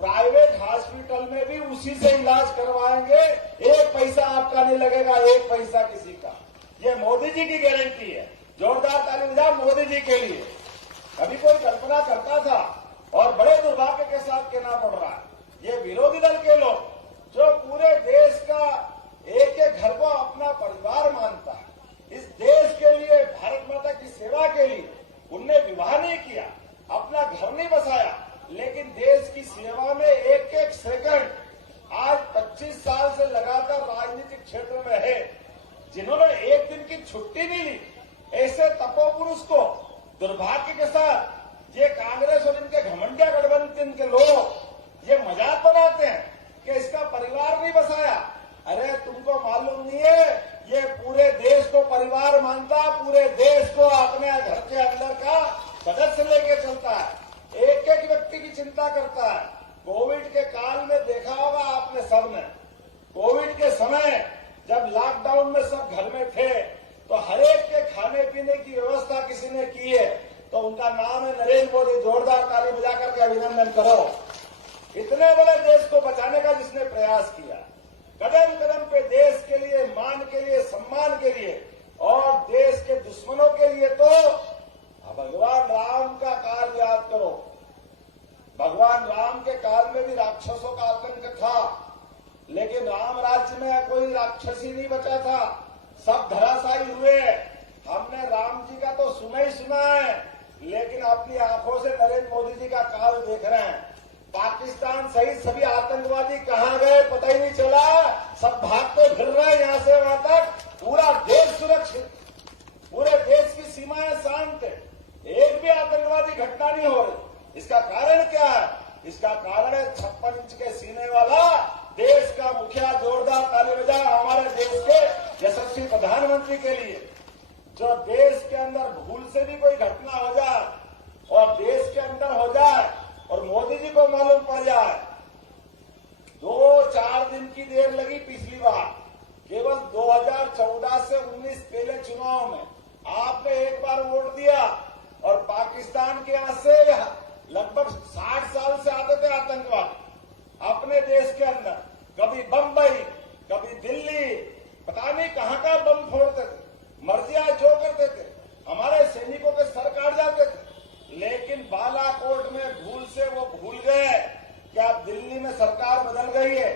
प्राइवेट हॉस्पिटल में भी उसी से इलाज करवाएंगे। 1 पैसा आपका नहीं लगेगा, 1 पैसा किसी का। ये मोदी जी की गारंटी है। जोरदार ताली बजाओ मोदी जी के लिए। अभी कोई कल्पना करता था और बड़े दुर्भाग्य के साथ कहना पड़ रहा है, ये विरोधी दल के लोग जो पूरे देश का एक-एक घर को अपना परिवार मानता है, इस देश के लिए, भारत माता की सेवा के लिए उनने विवाह नहीं किया, अपना घर नहीं बसाया, लेकिन देश की सेवा में एक-एक सेकंड, आज 25 साल से लगातार राजनीतिक क्षेत्र में है, जिन्होंने एक दिन की छुट्टी नहीं ली, ऐसे तपोपुरुष को दुर्भाग्य के साथ ये कांग्रेस और इनके घमंडिया गठबंधन के लोग ये मजाक बनाते हैं कि इसका परिवार नहीं बसाया। अरे तुमको मालूम नहीं है, ये पूरे देश को परिवार मानता, पूरे देश को अपने घर के अंदर का सदस्य लेके चलता है, एक-एक व्यक्ति की चिंता करता है। कोविड के काल में देखा होगा आपने सबने, कोविड के समय जब लॉकडाउन में सब घर में थे तो हर एक के खाने पीने की व्यवस्था किसी ने की है, तो उनका नाम है नरेंद्र मोदी। जोरदार ताली बजा करके अभिनंदन करो। इतने बड़े देश को बचाने का जिसने प्रयास किया, कदम कदम पे देश के लिए, मान के लिए, सम्मान के लिए और देश के दुश्मनों के लिए, तो भगवान राम का काल याद करो। भगवान राम के काल में भी राक्षसों का आतंक था, लेकिन राम राज्य में कोई राक्षसी नहीं बचा था, सब धराशायी हुए। हमने राम जी का तो सुना ही सुना है, लेकिन अपनी आंखों से नरेंद्र मोदी जी का काल देख रहे हैं। पाकिस्तान सहित सभी आतंकवादी कहां गए पता ही नहीं चला, सब भागते फिर रहे हैं यहां से वहां तक। पूरा देश सुरक्षित, पूरे देश की सीमाएं शांत है, एक भी आतंकवादी घटना नहीं हो रही। इसका कारण क्या है? इसका कारण है 56 इंच के सीने वाला देश का मुखिया। जोरदार ताली बजा हमारे देश के यशस्वी प्रधानमंत्री के लिए। जो देश के अंदर भूल से भी कोई घटना हो जाए और देश के अंदर हो जाए और मोदी जी को मालूम पड़ जाए, 2-4 दिन की देर लगी पिछली बार, केवल 2014 से 19 पहले चुनाव में आपने एक बार वोट दिया और पाकिस्तान के यहां से लगभग 60 साल से आते थे आतंकवाद अपने देश के अंदर। कभी बंबई, कभी दिल्ली, पता नहीं कहां का बम फोड़ते थे, मर्जियां जो करते थे। हमारे सैनिकों के सर काट जाते थे। लेकिन बालाकोट में भूल से वो भूल गए कि अब दिल्ली में सरकार बदल गई है,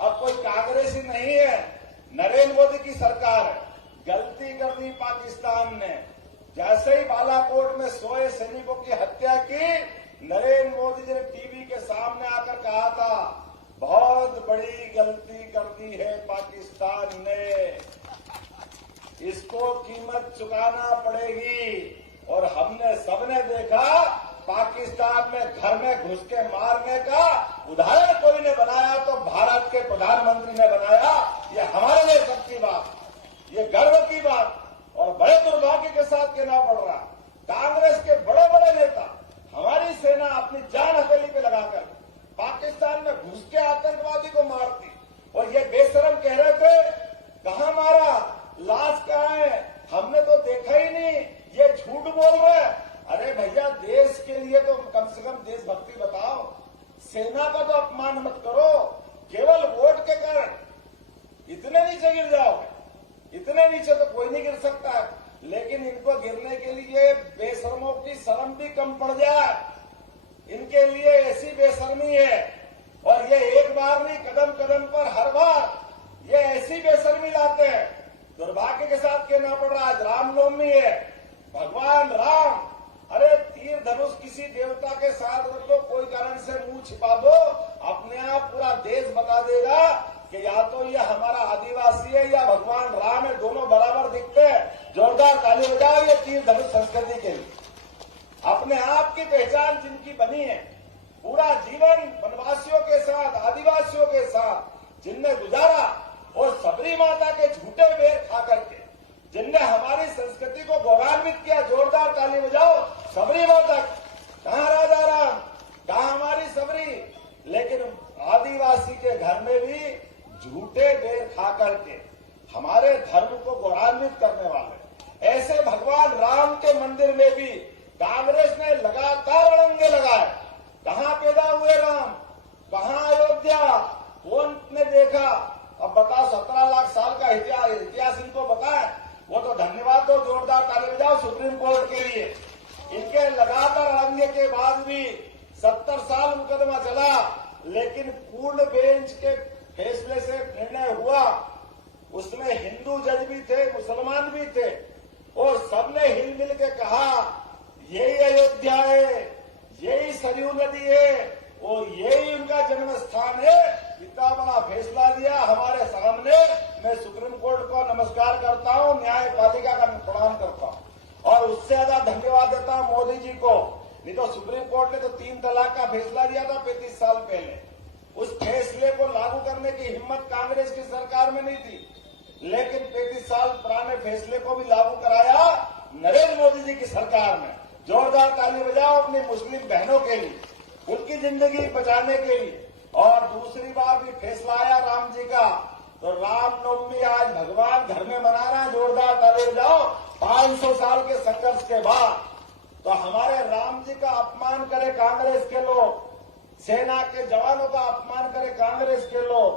अब कोई कांग्रेसी नहीं है, नरेंद्र मोदी की सरकार है। गलती कर दी पाकिस्तान ने, जैसे ही बालाकोट में सोए सैनिकों की हत्या की, नरेंद्र मोदी जी ने टीवी के सामने आकर कहा था, बहुत बड़ी गलती कर दी है पाकिस्तान ने, इसको कीमत चुकाना पड़ेगी। और हमने सबने देखा पाकिस्तान में घर में घुस के मारने का उदाहरण कोई ने बनाया तो भारत के प्रधानमंत्री ने बनाया। ये हमारे लिए सबकी बात, ये गर्व की बात और बड़े दुर्भाग्य के साथ कहना पड़ रहा, कांग्रेस के बड़े बड़े नेता हमारी सेना अपनी जान हथेली पे लगाकर पाकिस्तान में घुस के आतंकवादी को मारती, और ये बेशरम कह रहे थे कहां मारा, लाश कहां है, हमने तो देखा ही नहीं, ये झूठ बोल रहे हैं। अरे भैया, देश के लिए तो कम से कम देशभक्ति बताओ, सेना का तो अपमान मत करो। केवल वोट के कारण इतने नीचे गिर जाओगे, इतने नीचे तो कोई नहीं गिर सकता है, लेकिन इनको गिरने के लिए बेशर्मों की शर्म भी कम पड़ जाए। इनके लिए ऐसी बेशर्मी है, और ये एक बार नहीं, कदम कदम पर हर बार ये ऐसी बेशर्मी लाते हैं। दुर्भाग्य के साथ कहना पड़ रहा है, आज रामनवमी है, भगवान राम, अरे तीर धनुष किसी देवता के साथ रख लो, कोई कारण से मुंह छिपा दो, अपने आप पूरा देश बता देगा कि या तो ये हमारा आदिवासी है या भगवान राम है, दोनों बराबर दिखते हैं। जोरदार ताली बजाओ ये तीर धनुष संस्कृति के लिए। अपने आप की पहचान जिनकी बनी है, पूरा जीवन वनवासियों के साथ, आदिवासियों के साथ जिनने गुजारा, और सबरी माता के झूठे बेर खा करके जिनने हमारी संस्कृति को गौरवान्वित किया, जोरदार ताली बजाओ। सबरी माता कहां, राजा राम कहां, हमारी सबरी। लेकिन आदिवासी के घर में भी झूठे बेर खा करके हमारे धर्म को गौरवान्वित करने वाले, ऐसे भगवान राम के मंदिर में भी कांग्रेस ने लगातार अड़ंगे लगाए। कहां पैदा हुए राम, कहां अयोध्या, कौन ने देखा? अब बताओ, 17 लाख साल का इतिहास इनको बताए, वो तो धन्यवाद दो, जोरदार ताली बजाओ सुप्रीम कोर्ट के लिए। इनके लगातार अड़ंगे के बाद भी 70 साल मुकदमा चला, लेकिन पूर्ण बेंच के फैसले से निर्णय हुआ। उसमें हिंदू जज भी थे, मुसलमान भी थे, और सबने हिल मिल के कहा यही अयोध्या है, यही सरयू नदी है, और यही उनका जन्म स्थान है। इतना बड़ा फैसला दिया हमारे सामने। मैं सुप्रीम कोर्ट को नमस्कार करता हूं, न्यायपालिका का प्रणाम करता हूं, और उससे ज्यादा धन्यवाद देता हूं मोदी जी को। नहीं तो सुप्रीम कोर्ट ने तो 3 तलाक का फैसला दिया था 35 साल पहले, उस फैसले को लागू करने की हिम्मत कांग्रेस की सरकार में नहीं थी, लेकिन 35 साल पुराने फैसले को भी लागू कराया नरेंद्र मोदी जी की सरकार ने। जोरदार ताली बजाओ अपनी मुस्लिम बहनों के लिए, उनकी जिंदगी बचाने के लिए। और दूसरी बार भी फैसला आया राम जी का, तो रामनवमी आज भगवान घर में मना रहा है। जोरदार ताली बजाओ। 500 साल के संघर्ष के बाद तो हमारे राम जी का अपमान करे कांग्रेस के लोग, सेना के जवानों का अपमान करे कांग्रेस के लोग,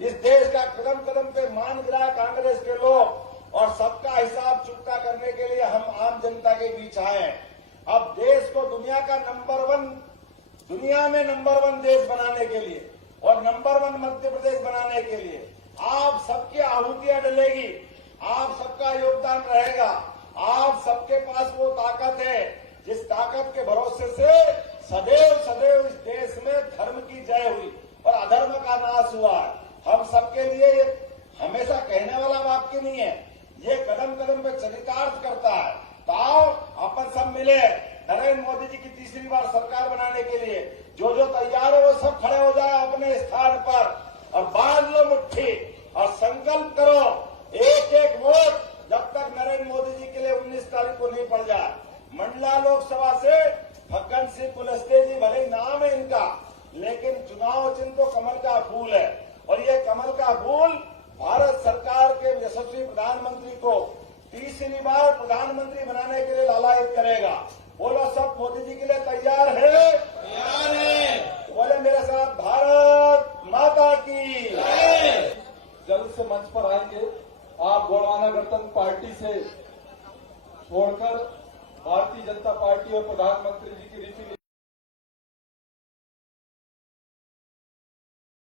इस देश का कदम कदम पे मान गिराए कांग्रेस के लोग, और सबका हिसाब चुकता करने के लिए हम आम जनता के बीच आए हैं। अब देश को दुनिया में नंबर 1 देश बनाने के लिए और नंबर 1 मध्य प्रदेश बनाने के लिए आप सबकी आहुतियां डलेगी, आप सबका योगदान रहेगा। आप सबके पास वो ताकत है जिस ताकत के भरोसे से सदैव सदैव इस देश में धर्म की जय हुई और अधर्म का नाश हुआ। हम सबके लिए हमेशा कहने वाला वाक्य नहीं है, ये कदम कदम पे चरितार्थ करता है। तो आओ अपन सब मिले नरेंद्र मोदी जी की तीसरी बार सरकार बनाने के लिए। जो जो तैयार है वो सब खड़े हो जाए अपने स्थान पर और बांध लो मुट्ठी और संकल्प करो, एक एक वोट जब तक नरेंद्र मोदी जी के लिए 19 तारीख को नहीं पड़ जाए। मंडला लोकसभा से फग्गन सिंह कुलस्ते जी, भले नाम है इनका, लेकिन चुनाव चिन्ह तो कमल का फूल है, और ये कमल का फूल भारत सरकार के यशस्वी प्रधानमंत्री को तीसरी बार प्रधानमंत्री बनाने के लिए लालायित करेगा। बोलो सब मोदी जी के लिए तैयार है? तैयार है। बोले मेरे साथ, भारत माता की। जल्द से मंच पर आएंगे। आप गोड़वाना गणतंत्र पार्टी से छोड़कर भारतीय जनता पार्टी और प्रधानमंत्री जी